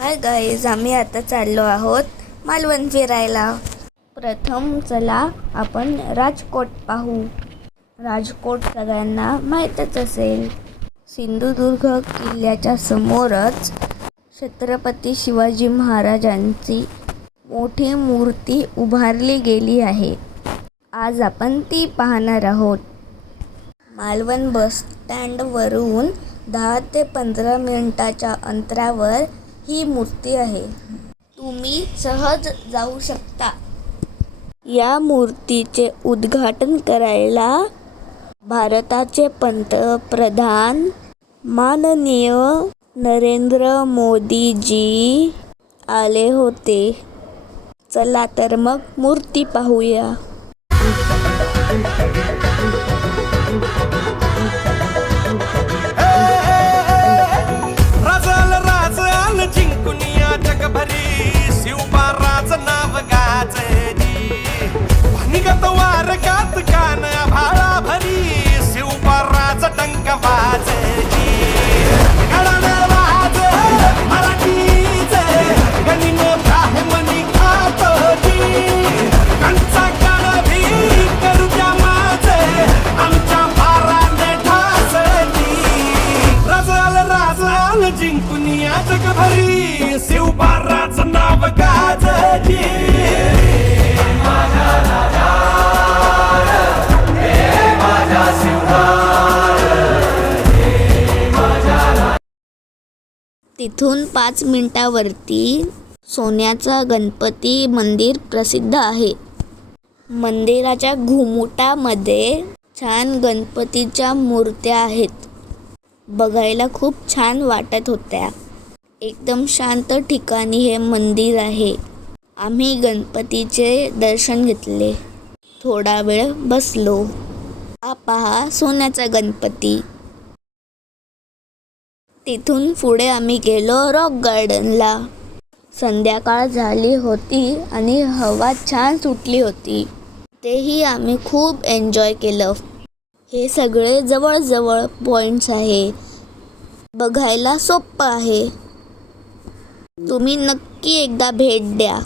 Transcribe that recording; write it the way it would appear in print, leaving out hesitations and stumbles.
Hi guys, आम्ही आता चाललो आहोत मालवण फिरायला. प्रथम चला आपण राजकोट पाहू. राजकोट सगळ्यांना माहीतच असेल. सिंधुदुर्ग किल्ल्याच्या समोरच छत्रपती शिवाजी महाराजांची मोठी मूर्ती उभारली गेली आहे. आज आपण ती पाहणार आहोत. मालवण बस स्टँडवरून 10 ते 15 मिनिटाच्या अंतरावर ही मूर्ती आहे. तुम्ही सहज जाऊ शकता. या मूर्तीचे उद्घाटन करायला भारताचे पंतप्रधान माननीय नरेंद्र मोदीजी आले होते. चला तर मग मूर्ती पाहूया. जिंकुनिया जगभरी शिवबाराचं नाव गाजली. माझा राजा रे माझा शिवबार रे माझा. तिथून 5 मिनिटावरती सोन्याचा गणपती मंदिर प्रसिद्ध आहे. मंदिराच्या घुमुटामध्ये छान गणपतीच्या मूर्त्या आहेत. बघायला खूप छान वाटत होत्या. एकदम शांत ठिकाणी हे मंदिर आहे. आम्ही गणपतीचे दर्शन घेतले. थोडा वेळ बसलो. हा पहा सोन्याचा गणपती. तिथून पुढे आम्ही गेलो रॉक गार्डनला. संध्याकाळ झाली होती आणि हवा छान सुटली होती. तेही आम्ही खूप एन्जॉय केलं. हे सगळे जवळजवळ पॉइंट्स आहे. बघायला सोपं आहे. तुम्ही नक्की एकदा भेट द्या.